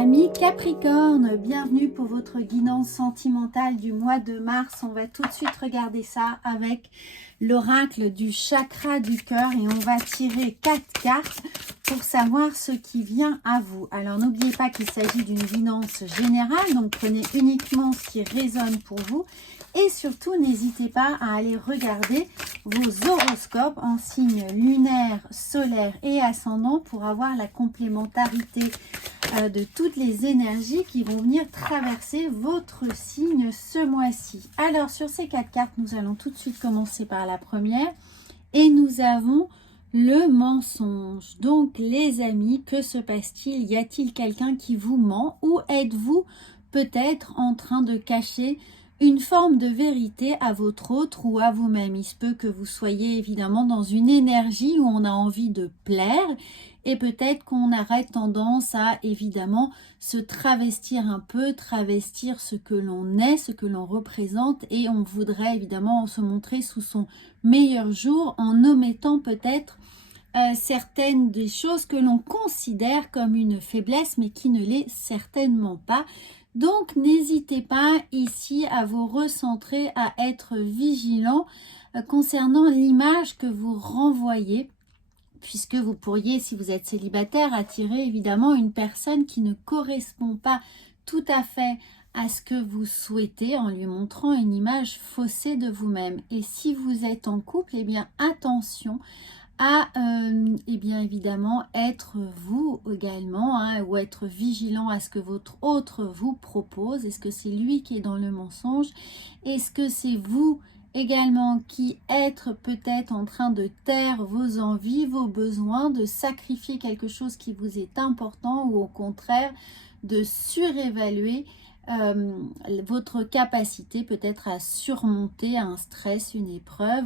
Amis Capricorne, bienvenue pour votre guidance sentimentale du mois de mars. On va tout de suite regarder ça avec l'oracle du chakra du cœur et on va tirer 4 cartes pour savoir ce qui vient à vous. Alors n'oubliez pas qu'il s'agit d'une guidance générale, donc prenez uniquement ce qui résonne pour vous. Et surtout, n'hésitez pas à aller regarder vos horoscopes en signes lunaire, solaire et ascendant pour avoir la complémentarité de toutes les énergies qui vont venir traverser votre signe ce mois-ci. Alors, sur ces 4 cartes, nous allons tout de suite commencer par la première. Et nous avons le mensonge. Donc, les amis, que se passe-t-il? Y a-t-il quelqu'un qui vous ment? Ou êtes-vous peut-être en train de cacher une forme de vérité à votre autre ou à vous-même? Il se peut que vous soyez évidemment dans une énergie où on a envie de plaire et peut-être qu'on aurait tendance à évidemment se travestir un peu, travestir ce que l'on est, ce que l'on représente et on voudrait évidemment se montrer sous son meilleur jour en omettant peut-être certaines des choses que l'on considère comme une faiblesse mais qui ne l'est certainement pas. Donc, n'hésitez pas ici à vous recentrer, à être vigilant concernant l'image que vous renvoyez, puisque vous pourriez, si vous êtes célibataire, attirer évidemment une personne qui ne correspond pas tout à fait à ce que vous souhaitez en lui montrant une image faussée de vous-même. Et si vous êtes en couple, eh bien attention à et bien évidemment être vous également ou être vigilant à ce que votre autre vous propose. Est-ce que c'est lui qui est dans le mensonge? Est-ce que c'est vous également qui êtes peut-être en train de taire vos envies, vos besoins, de sacrifier quelque chose qui vous est important ou au contraire de surévaluer votre capacité peut-être à surmonter un stress, une épreuve,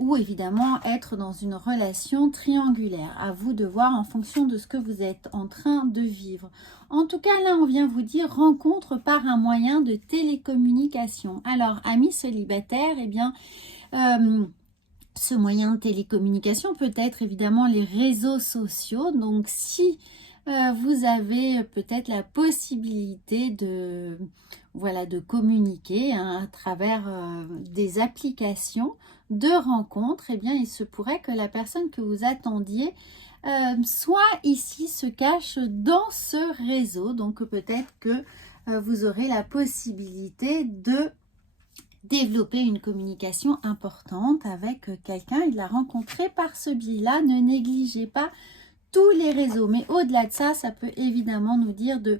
ou évidemment être dans une relation triangulaire. À vous de voir en fonction de ce que vous êtes en train de vivre. En tout cas, là, on vient vous dire rencontre par un moyen de télécommunication. Alors, amis célibataires, eh bien, ce moyen de télécommunication peut être évidemment les réseaux sociaux. Donc, si vous avez peut-être la possibilité de, voilà, de communiquer à travers des applications de rencontres, eh bien, il se pourrait que la personne que vous attendiez soit ici, se cache dans ce réseau. Donc, peut-être que vous aurez la possibilité de développer une communication importante avec quelqu'un et de la rencontrer par ce biais-là. Ne négligez pas tous les réseaux, mais au-delà de ça, ça peut évidemment nous dire de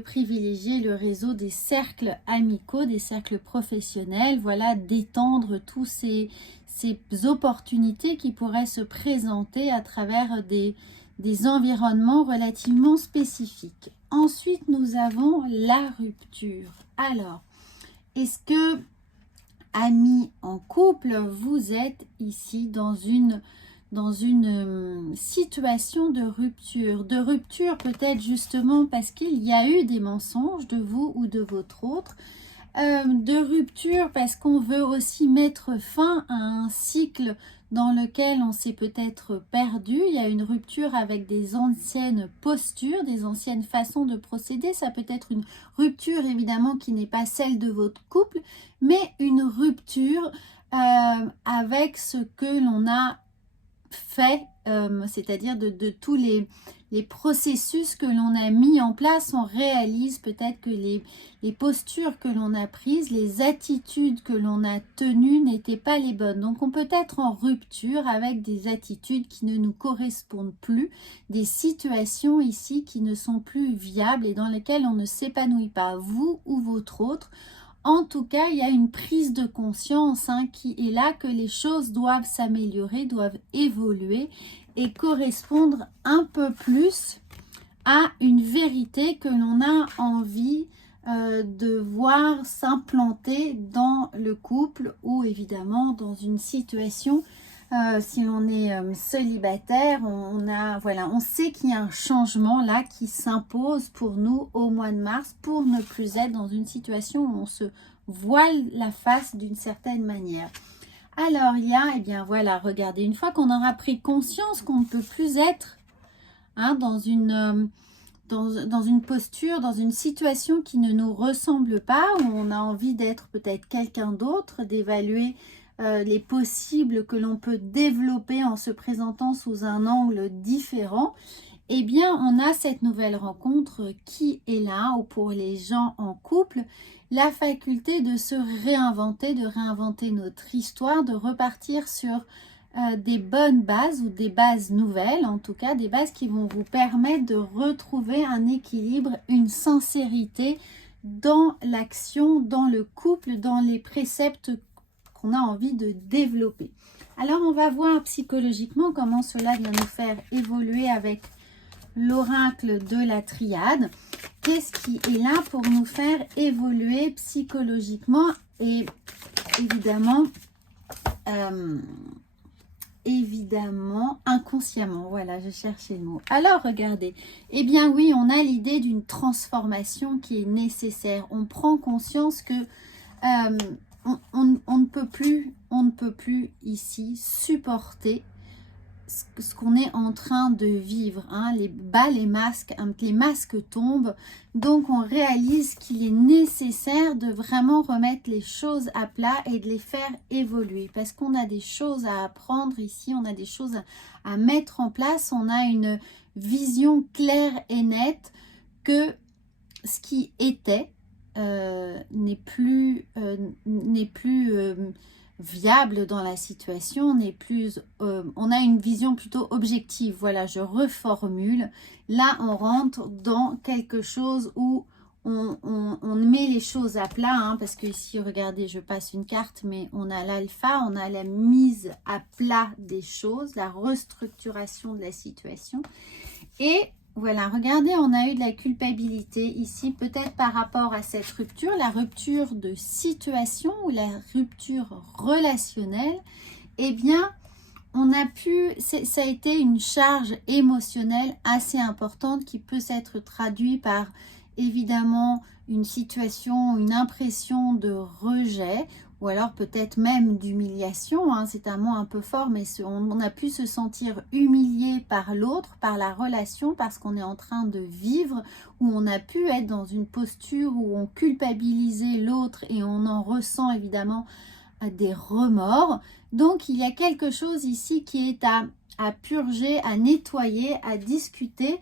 privilégier le réseau des cercles amicaux, des cercles professionnels, voilà, d'étendre tous ces opportunités qui pourraient se présenter à travers des environnements relativement spécifiques. Ensuite, nous avons la rupture. Alors, est-ce que, amis en couple, vous êtes ici dans une situation de rupture peut-être justement parce qu'il y a eu des mensonges de vous ou de votre autre, de rupture parce qu'on veut aussi mettre fin à un cycle dans lequel on s'est peut-être perdu. Il y a une rupture avec des anciennes postures, des anciennes façons de procéder. Ça peut être une rupture évidemment qui n'est pas celle de votre couple, mais une rupture avec ce que l'on a fait, c'est-à-dire de tous les processus que l'on a mis en place. On réalise peut-être que les postures que l'on a prises, les attitudes que l'on a tenues n'étaient pas les bonnes. Donc on peut être en rupture avec des attitudes qui ne nous correspondent plus, des situations ici qui ne sont plus viables et dans lesquelles on ne s'épanouit pas, vous ou votre autre. En tout cas, il y a une prise de conscience qui est là, que les choses doivent s'améliorer, doivent évoluer et correspondre un peu plus à une vérité que l'on a envie de voir s'implanter dans le couple ou évidemment dans une situation. Si l'on est célibataire, on sait qu'il y a un changement là qui s'impose pour nous au mois de mars pour ne plus être dans une situation où on se voile la face d'une certaine manière. Alors il y a, eh bien voilà, regardez, une fois qu'on aura pris conscience qu'on ne peut plus être dans dans une posture, dans une situation qui ne nous ressemble pas, où on a envie d'être peut-être quelqu'un d'autre, d'évaluer les possibles que l'on peut développer en se présentant sous un angle différent, eh bien, on a cette nouvelle rencontre qui est là, ou pour les gens en couple, la faculté de se réinventer, de réinventer notre histoire, de repartir sur des bonnes bases ou des bases nouvelles, en tout cas des bases qui vont vous permettre de retrouver un équilibre, une sincérité dans l'action, dans le couple, dans les préceptes qu'on a envie de développer. Alors on va voir psychologiquement comment cela vient nous faire évoluer avec l'oracle de la triade. Qu'est-ce qui est là pour nous faire évoluer psychologiquement et évidemment inconsciemment. Voilà, je cherchais le mot. Alors regardez, eh bien oui, on a l'idée d'une transformation qui est nécessaire. On prend conscience que on ne peut plus ici supporter ce qu'on est en train de vivre, hein. Les masques tombent, donc on réalise qu'il est nécessaire de vraiment remettre les choses à plat et de les faire évoluer, parce qu'on a des choses à apprendre ici, on a des choses à mettre en place, on a une vision claire et nette que ce qui était n'est plus viable dans la situation, on a une vision plutôt objective. Voilà, je reformule. Là, on rentre dans quelque chose où on met les choses à plat, hein, parce que ici, regardez, je passe une carte, mais on a l'alpha, on a la mise à plat des choses, la restructuration de la situation. Et voilà, regardez, on a eu de la culpabilité ici, peut-être par rapport à cette rupture, la rupture de situation ou la rupture relationnelle. Eh bien, ça a été une charge émotionnelle assez importante qui peut s'être traduite par évidemment une situation, une impression de rejet, ou alors peut-être même d'humiliation, hein, c'est un mot un peu fort, mais on a pu se sentir humilié par l'autre, par la relation, parce qu'on est en train de vivre, où on a pu être dans une posture où on culpabilisait l'autre et on en ressent évidemment des remords. Donc il y a quelque chose ici qui est à purger, à nettoyer, à discuter,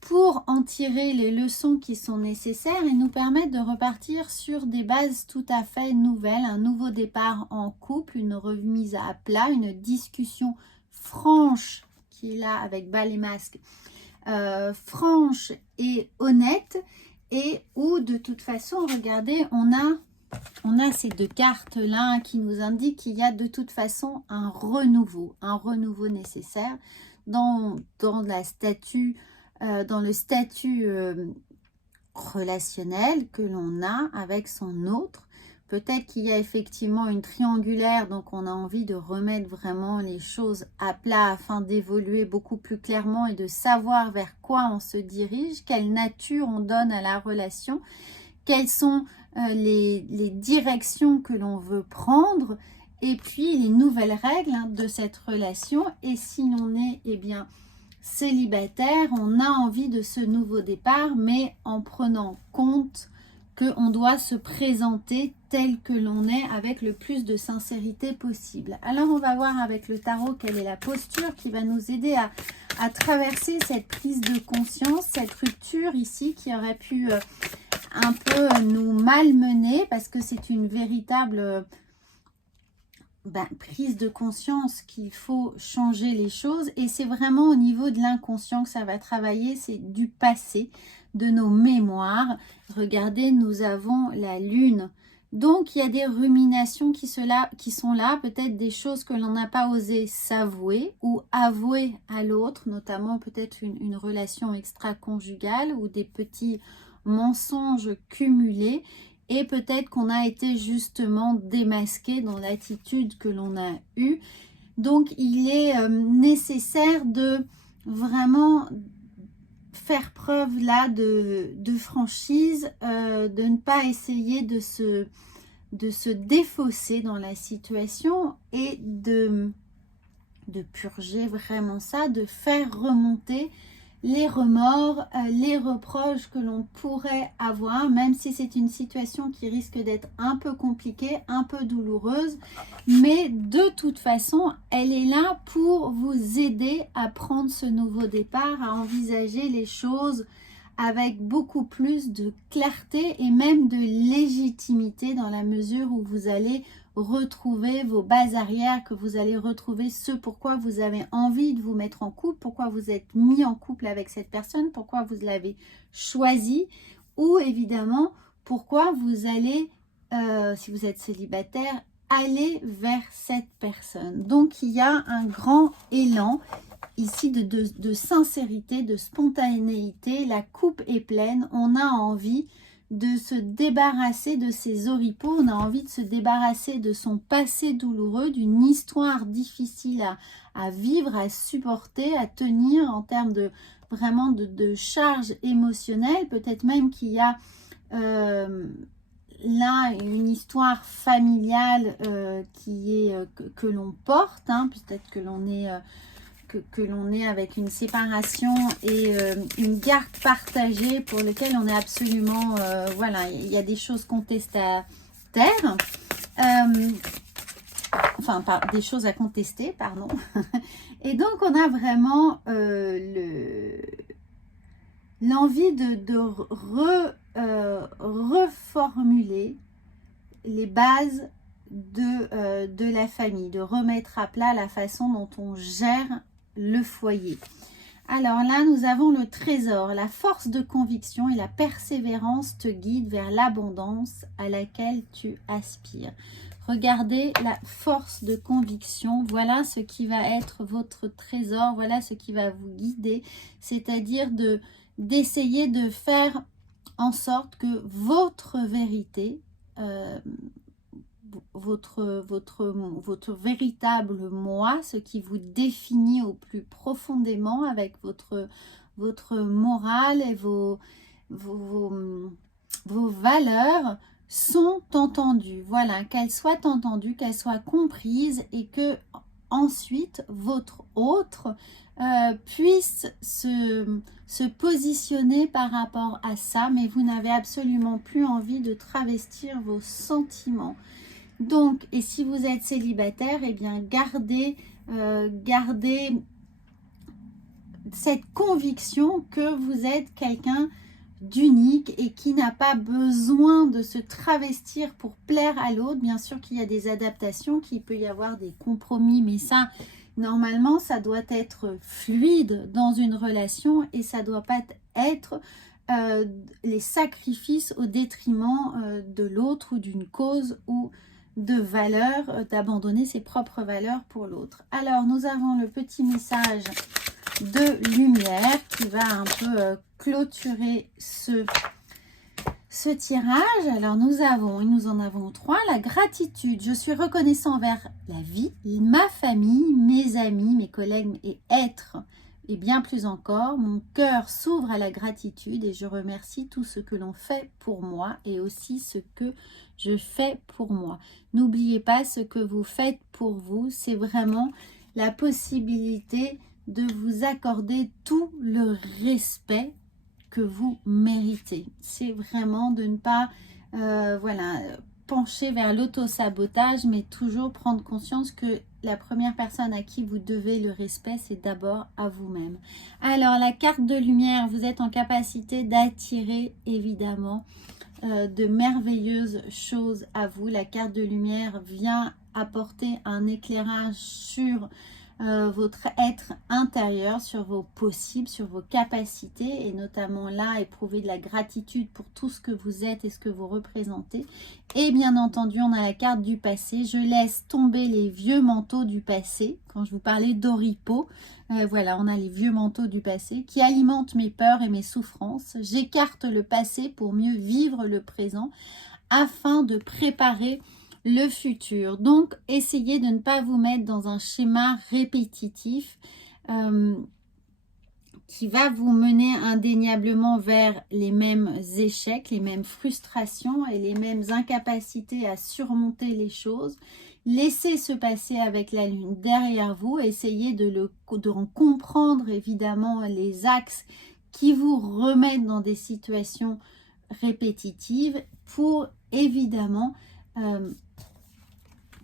pour en tirer les leçons qui sont nécessaires et nous permettre de repartir sur des bases tout à fait nouvelles, un nouveau départ en couple, une remise à plat, une discussion franche qui est là avec bas les masques, franche et honnête, et où de toute façon, regardez, on a ces deux cartes là qui nous indiquent qu'il y a de toute façon un renouveau nécessaire dans le statut relationnel que l'on a avec son autre. Peut-être qu'il y a effectivement une triangulaire, donc on a envie de remettre vraiment les choses à plat afin d'évoluer beaucoup plus clairement et de savoir vers quoi on se dirige, quelle nature on donne à la relation, quelles sont les directions que l'on veut prendre, et puis les nouvelles règles, hein, de cette relation. Et si l'on est célibataire, on a envie de ce nouveau départ, mais en prenant compte qu'on doit se présenter tel que l'on est avec le plus de sincérité possible. Alors on va voir avec le tarot quelle est la posture qui va nous aider à traverser cette prise de conscience, cette rupture ici qui aurait pu un peu nous malmener, parce que c'est une véritable prise de conscience qu'il faut changer les choses, et c'est vraiment au niveau de l'inconscient que ça va travailler, c'est du passé, de nos mémoires. Regardez, nous avons la lune, donc il y a des ruminations qui sont là, peut-être des choses que l'on n'a pas osé s'avouer ou avouer à l'autre, notamment peut-être une relation extra-conjugale ou des petits mensonges cumulés. Et peut-être qu'on a été justement démasqué dans l'attitude que l'on a eue. Donc, il est nécessaire de vraiment faire preuve là de franchise, de ne pas essayer de se défausser dans la situation et de purger vraiment ça, de faire remonter les remords, les reproches que l'on pourrait avoir, même si c'est une situation qui risque d'être un peu compliquée, un peu douloureuse, mais de toute façon, elle est là pour vous aider à prendre ce nouveau départ, à envisager les choses avec beaucoup plus de clarté et même de légitimité, dans la mesure où vous allez retrouver vos bases arrières, que vous allez retrouver ce pourquoi vous avez envie de vous mettre en couple, pourquoi vous êtes mis en couple avec cette personne, pourquoi vous l'avez choisi, ou évidemment pourquoi vous allez, si vous êtes célibataire, aller vers cette personne. Donc il y a un grand élan ici de sincérité, de spontanéité. La coupe est pleine, on a envie de se débarrasser de ses oripeaux, on a envie de se débarrasser de son passé douloureux, d'une histoire difficile à vivre, à supporter, à tenir en termes de vraiment de charge émotionnelle. Peut-être même qu'il y a là une histoire familiale qui est que l'on porte, hein. Peut-être que l'on est que l'on est avec une séparation et une garde partagée pour lequel on est absolument, voilà, il y a des choses contestataires, enfin, des choses à contester, pardon. Et donc, on a vraiment l'envie de reformuler les bases de la famille, de remettre à plat la façon dont on gère le foyer. Alors là, nous avons le trésor. La force de conviction et la persévérance te guident vers l'abondance à laquelle tu aspires. Regardez la force de conviction. Voilà ce qui va être votre trésor. Voilà ce qui va vous guider. C'est-à-dire d'essayer de faire en sorte que votre vérité, votre véritable moi, ce qui vous définit au plus profondément avec votre morale et vos valeurs sont entendues. Voilà, qu'elles soient entendues, qu'elles soient comprises et que ensuite votre autre puisse se positionner par rapport à ça, mais vous n'avez absolument plus envie de travestir vos sentiments. Donc, et si vous êtes célibataire, eh bien, gardez cette conviction que vous êtes quelqu'un d'unique et qui n'a pas besoin de se travestir pour plaire à l'autre. Bien sûr qu'il y a des adaptations, qu'il peut y avoir des compromis, mais ça, normalement, ça doit être fluide dans une relation et ça ne doit pas être les sacrifices au détriment de l'autre ou d'une cause ou de valeurs, d'abandonner ses propres valeurs pour l'autre. Alors, nous avons le petit message de lumière qui va un peu clôturer ce tirage. Alors, nous en avons 3. La gratitude. Je suis reconnaissant envers la vie, ma famille, mes amis, mes collègues et êtres. Et bien plus encore, mon cœur s'ouvre à la gratitude et je remercie tout ce que l'on fait pour moi et aussi ce que je fais pour moi. N'oubliez pas, ce que vous faites pour vous, c'est vraiment la possibilité de vous accorder tout le respect que vous méritez. C'est vraiment de ne pas pencher vers l'auto-sabotage, mais toujours prendre conscience que la première personne à qui vous devez le respect, c'est d'abord à vous-même. Alors, la carte de lumière, vous êtes en capacité d'attirer évidemment de merveilleuses choses à vous. La carte de lumière vient apporter un éclairage sur votre être intérieur, sur vos possibles, sur vos capacités et notamment là, éprouver de la gratitude pour tout ce que vous êtes et ce que vous représentez. Et bien entendu, on a la carte du passé. Je laisse tomber les vieux manteaux du passé. Quand je vous parlais d'oripeaux, voilà, on a les vieux manteaux du passé qui alimentent mes peurs et mes souffrances. J'écarte le passé pour mieux vivre le présent afin de préparer le futur. Donc, essayez de ne pas vous mettre dans un schéma répétitif qui va vous mener indéniablement vers les mêmes échecs, les mêmes frustrations et les mêmes incapacités à surmonter les choses. Laissez se passer avec la lune derrière vous, essayez de en comprendre évidemment les axes qui vous remettent dans des situations répétitives pour évidemment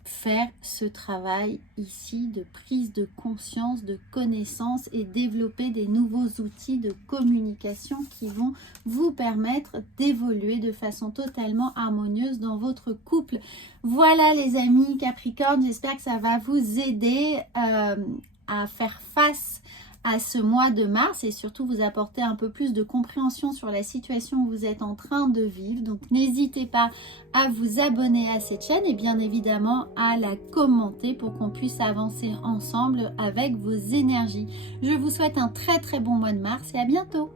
faire ce travail ici de prise de conscience, de connaissance et développer des nouveaux outils de communication qui vont vous permettre d'évoluer de façon totalement harmonieuse dans votre couple. Voilà les amis Capricorne, j'espère que ça va vous aider à faire face à ce mois de mars et surtout vous apporter un peu plus de compréhension sur la situation que vous êtes en train de vivre. Donc n'hésitez pas à vous abonner à cette chaîne et bien évidemment à la commenter pour qu'on puisse avancer ensemble avec vos énergies. Je vous souhaite un très bon mois de mars et à bientôt.